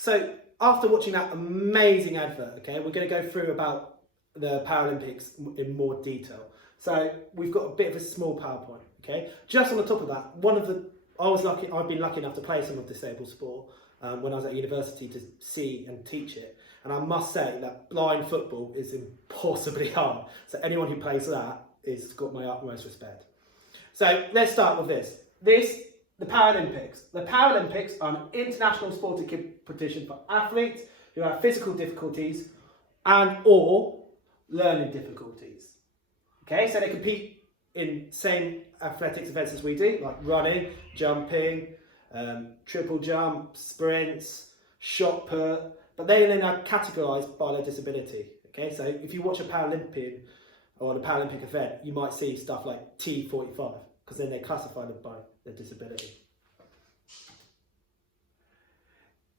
So after watching that amazing advert, okay, we're going to go through about the Paralympics in more detail. So we've got a bit of a small PowerPoint, okay. Just on the top of that, I've been lucky enough to play some of disabled sport when I was at university to see and teach it. And I must say that blind football is impossibly hard. So anyone who plays that has got my utmost respect. So let's start with this. The Paralympics. The Paralympics are an international sporting competition for athletes who have physical difficulties and or learning difficulties. Okay, so they compete in same athletics events as we do, like running, jumping, triple jump, sprints, shot put, but they then are categorised by their disability. Okay, so if you watch a Paralympian or a Paralympic event, you might see stuff like T45, because then they classify them by their disability.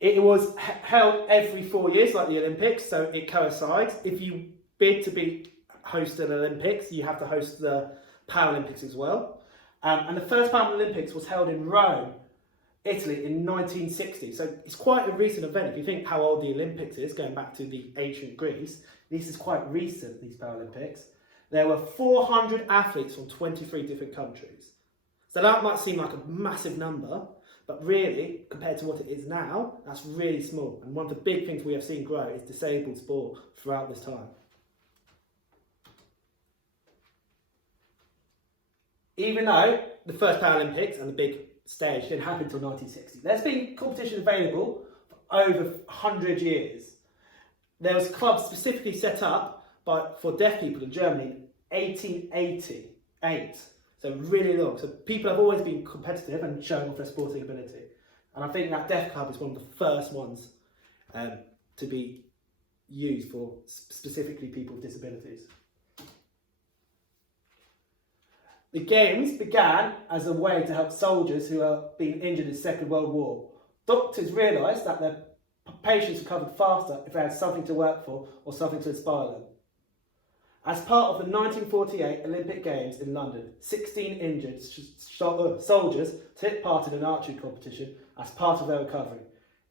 It was held every 4 years, like the Olympics, so it coincides. If you bid to host an Olympics, you have to host the Paralympics as well. And the first Paralympics was held in Rome, Italy in 1960. So it's quite a recent event. If you think how old the Olympics is, going back to the ancient Greece, this is quite recent, these Paralympics. There were 400 athletes from 23 different countries. So that might seem like a massive number, but really, compared to what it is now, that's really small. And one of the big things we have seen grow is disabled sport throughout this time. Even though the first Paralympics and the big stage didn't happen until 1960, there's been competition available for over 100 years. There was clubs specifically set up for deaf people in Germany in 1888. So really long. So people have always been competitive and showing off their sporting ability. And I think that Deaf Club is one of the first ones to be used for specifically people with disabilities. The Games began as a way to help soldiers who are being injured in the Second World War. Doctors realised that their patients recovered faster if they had something to work for or something to inspire them. As part of the 1948 Olympic Games in London, 16 injured soldiers took part in an archery competition as part of their recovery.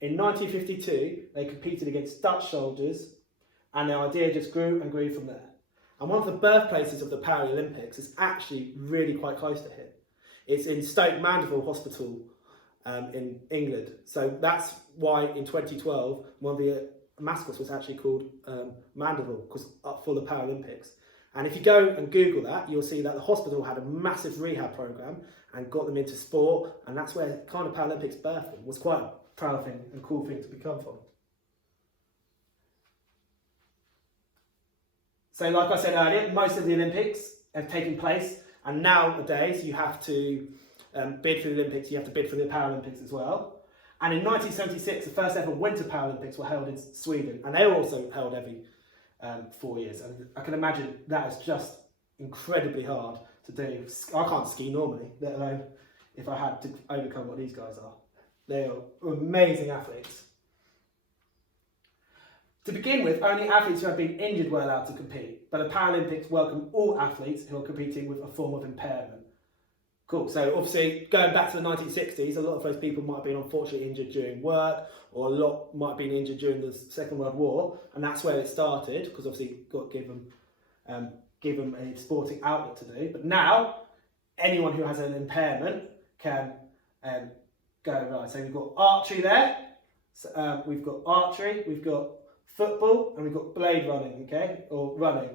In 1952, they competed against Dutch soldiers, and their idea just grew and grew from there. And one of the birthplaces of the Paralympics is actually really quite close to here. It's in Stoke Mandeville Hospital in England. So that's why in 2012, one of the mascots was actually called Mandeville, because for the Paralympics. And if you go and Google that, you'll see that the hospital had a massive rehab program and got them into sport, and that's where kind of Paralympics birthed. It was quite a proud thing and cool thing to become from. So like I said earlier, most of the Olympics have taken place, and nowadays you have to bid for the Olympics, you have to bid for the Paralympics as well. And in 1976, the first ever Winter Paralympics were held in Sweden, and they were also held every 4 years. And I can imagine that is just incredibly hard to do. I can't ski normally, let alone if I had to overcome what these guys are. They are amazing athletes. To begin with, only athletes who have been injured were allowed to compete, but the Paralympics welcome all athletes who are competing with a form of impairment. Cool, so obviously going back to the 1960s, a lot of those people might have been unfortunately injured during work, or a lot might have been injured during the Second World War, and that's where it started, because obviously got to give them a sporting outlet to do. But now, anyone who has an impairment can go right. So we've got archery there, so, we've got archery, we've got football, and we've got blade running, okay, or running,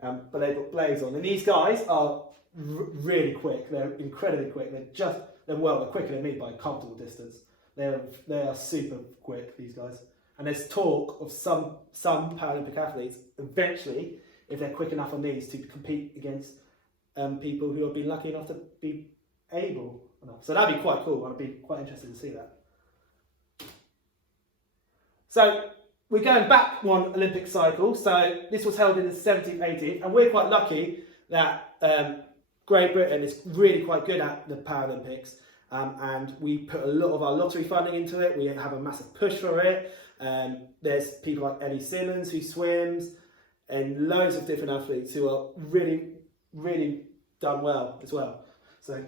but they've got blades on. And these guys are really quick. They're incredibly quick. They're quicker than me by a comfortable distance. They are super quick, these guys. And there's talk of some Paralympic athletes eventually, if they're quick enough on these, to compete against people who have been lucky enough to be able enough. So that'd be quite cool. I'd be quite interested to see that. So we're going back one Olympic cycle. So this was held in the 17th, 18th, and we're quite lucky that Great Britain is really quite good at the Paralympics, and we put a lot of our lottery funding into it. We have a massive push for it. There's people like Ellie Simmons who swims, and loads of different athletes who are really, really done well as well. So,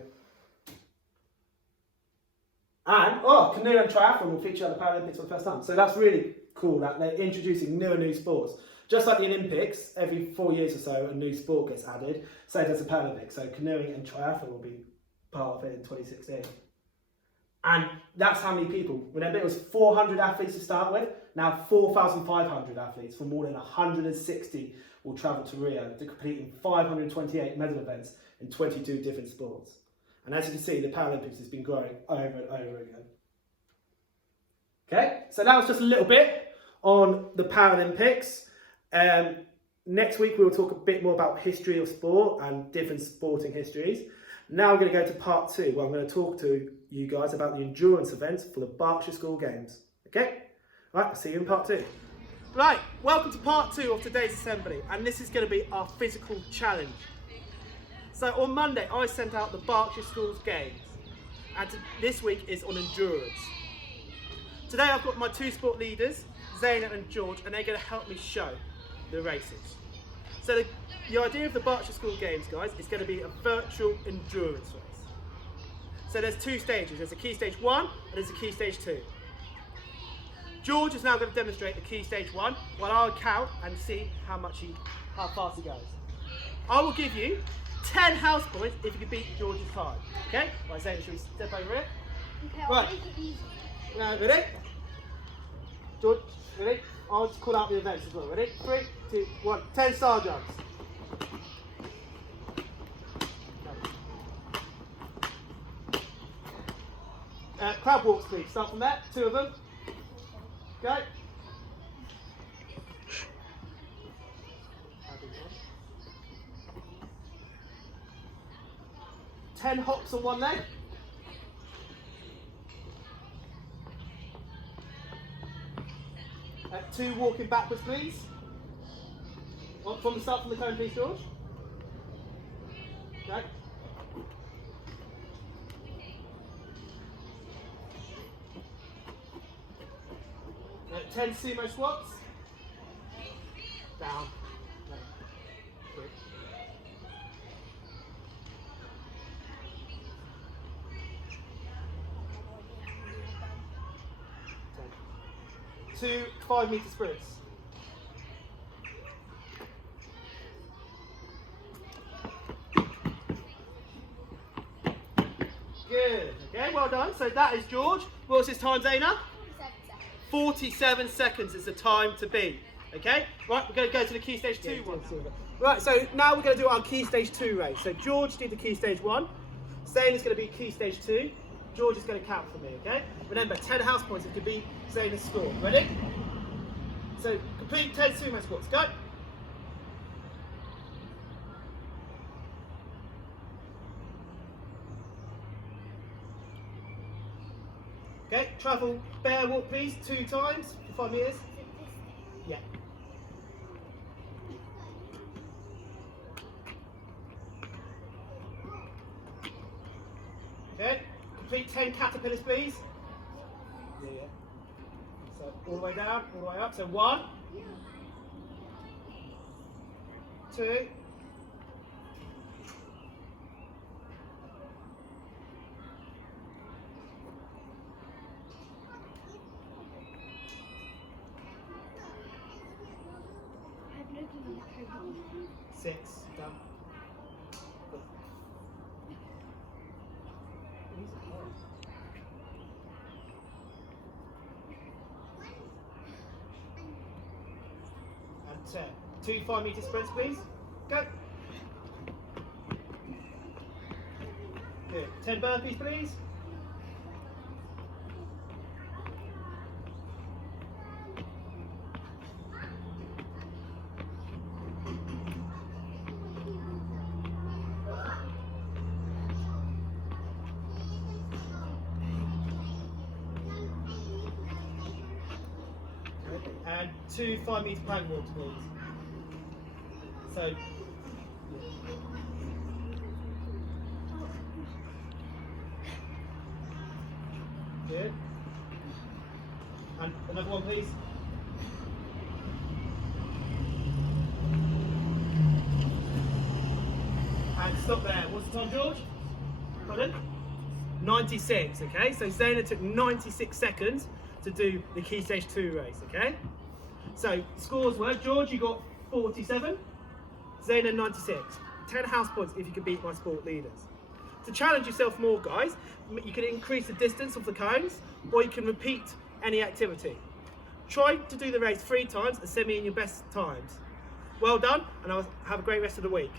And, canoe and triathlon will feature at the Paralympics for the first time. So that's really cool that they're introducing new sports. Just like the Olympics, every 4 years or so, a new sport gets added. So does the Paralympics. So canoeing and triathlon will be part of it in 2016. And that's how many people. Remember, it was 400 athletes to start with. Now 4,500 athletes from more than 160 will travel to Rio to compete in 528 medal events in 22 different sports. And as you can see, the Paralympics has been growing over and over again. Okay, so that was just a little bit on the Paralympics. Next week we will talk a bit more about history of sport and different sporting histories. Now we're going to go to part 2, where I'm going to talk to you guys about the endurance events for the Berkshire School Games. Okay? Right, I'll see you in part 2. Right, welcome to part 2 of today's assembly, and this is going to be our physical challenge. So on Monday I sent out the Berkshire Schools Games, and this week is on endurance. Today I've got my 2 sport leaders, Zaina and George, and they're going to help me show the races. So the idea of the Berkshire School Games, guys, is going to be a virtual endurance race. So there's 2 stages. There's a key stage 1 and there's a key stage 2. George is now going to demonstrate the key stage 1 while I'll count and see how fast he goes. I will give you 10 house points if you can beat George's time. Okay? Right, Zaina, should we step over it? Okay, right. I'll make it easy. Now, ready? George, ready? I'll just call out the events as well. Ready? 3, 2, 1. 10 star jumps. Crab walks, please. Start from there. 2 of them. Go. 10 hops on one leg. 2 walking backwards, please. From the start, from the cone, please, George. Okay. 10 sumo squats. Down. Good. 2 5-meter sprints. Good. Okay, well done. So that is George. What was his time, Zaina? 47 seconds is the time to beat. Okay? Right, we're going to go to the key stage 2 one. Right, so now we're going to do our key stage 2 race. So George did the key stage 1. Zaina's going to be key stage 2. George is going to count for me, okay? Remember, 10 house points if you beat Zaina's score. Ready? So complete 10 sumo squats. Go. Okay, travel bear walk please 2 times for 5 meters. Yeah. Okay, complete 10 caterpillars please. Yeah. So all the way down, all the way up. So 1, 2, 6, done. And 10. 2 5-meter sprints, please. Go. Good. 10 burpees, please. And 2 5-meter plank walks, please. So, good. And another one, please. And stop there. What's the time, George? Pardon? 96, okay? So Zaina took 96 seconds to do the Key Stage 2 race, okay? So scores were, George, you got 47, Zaina 96. 10 house points if you can beat my sport leaders. To challenge yourself more, guys, you can increase the distance of the cones, or you can repeat any activity. Try to do the race 3 times and send me in your best times. Well done, and have a great rest of the week.